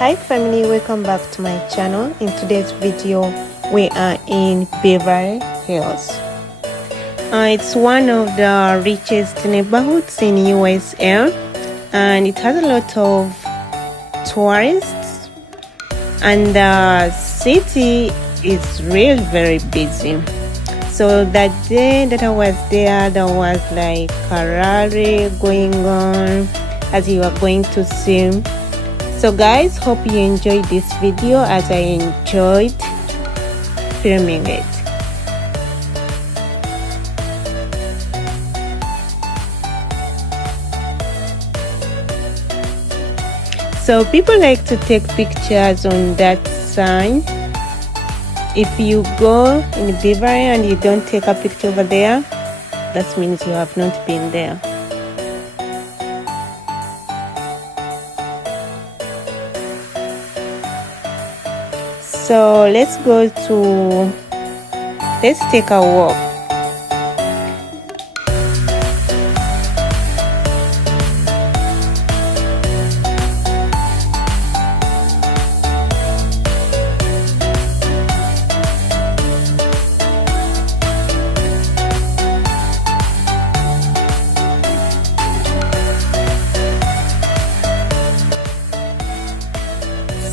Hi family, welcome back to my channel. In today's video we are in Beverly Hills. It's one of the richest neighborhoods in USA, and it has a lot of tourists, and the city is really very busy. So that day that I was there was like a rally going on, as you are going to see. So guys, hope you enjoyed this video as I enjoyed filming it. So people like to take pictures on that sign. If you go in Beverly and you don't take a picture over there, that means you have not been there. So let's take a walk.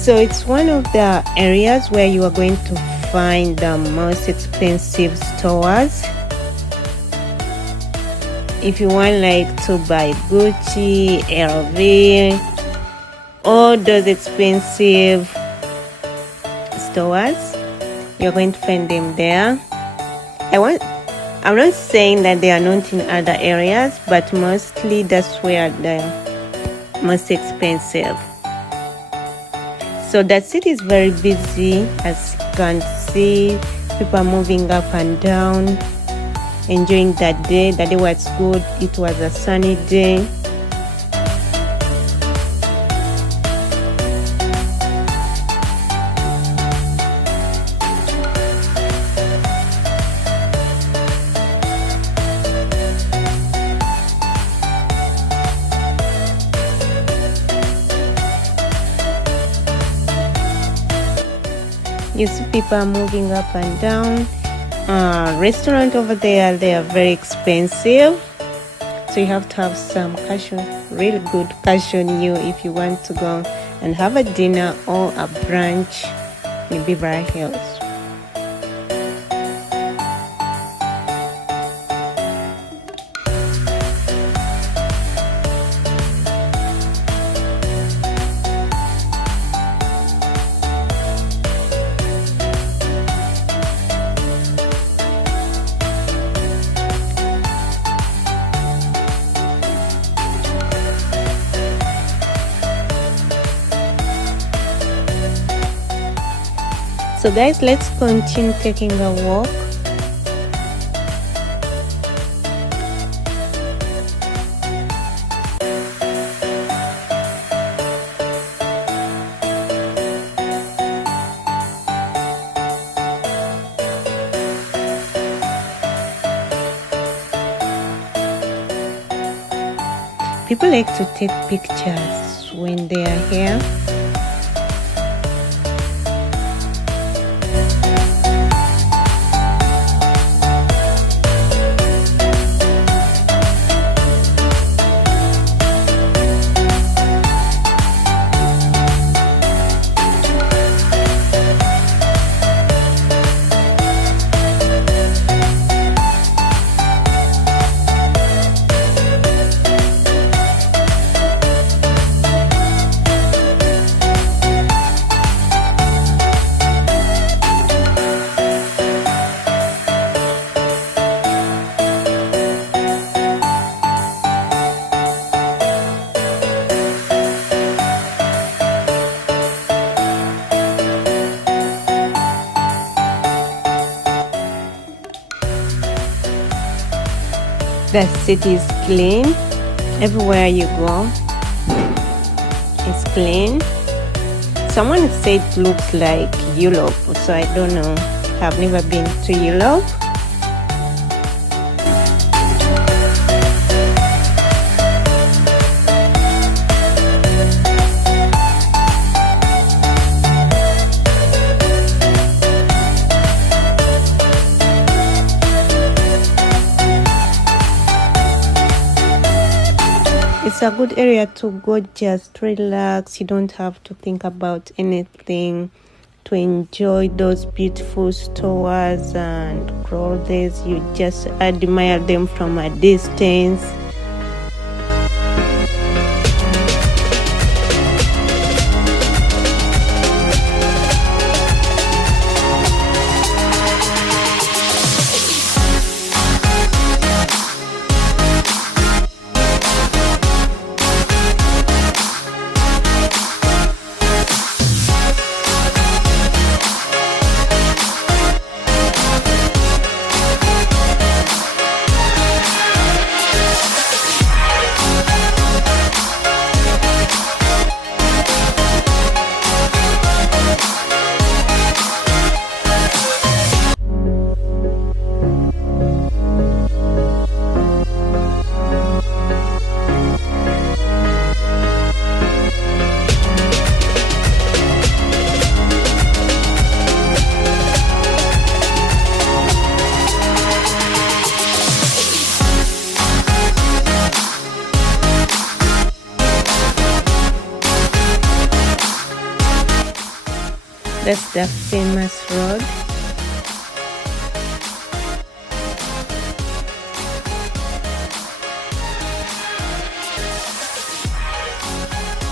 So it's one of the areas where you are going to find the most expensive stores. If you want like to buy Gucci, LV, all those expensive stores, you're going to find them there. I'm not saying that they are not in other areas, but mostly that's where they're most expensive. So that city is very busy, as you can see. People are moving up and down, enjoying that day. The day was good. It was a sunny day. You see people are moving up and down. Restaurant over there, they are very expensive, so you have to have some cash, really good cash on you if you want to go and have a dinner or a brunch in Beverly Hills. So guys, let's continue taking a walk. People like to take pictures when they are here. The city is clean. Everywhere you go, it's clean. Someone said it looks like Europe, so I don't know. I've never been to Europe. It's a good area to go, just relax. You don't have to think about anything, to enjoy those beautiful stores and clothes. You just admire them from a distance. That's the famous road.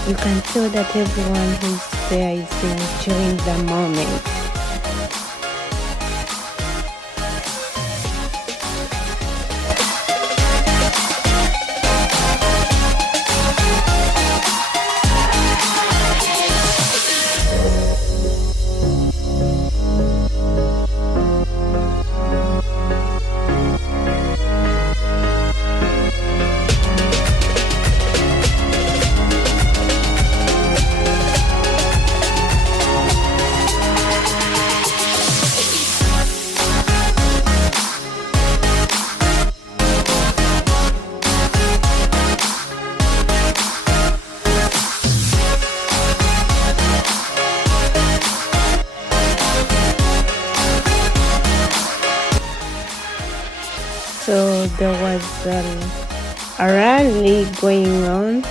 You can tell that everyone who's there is enjoying the moment. So there was a rally going on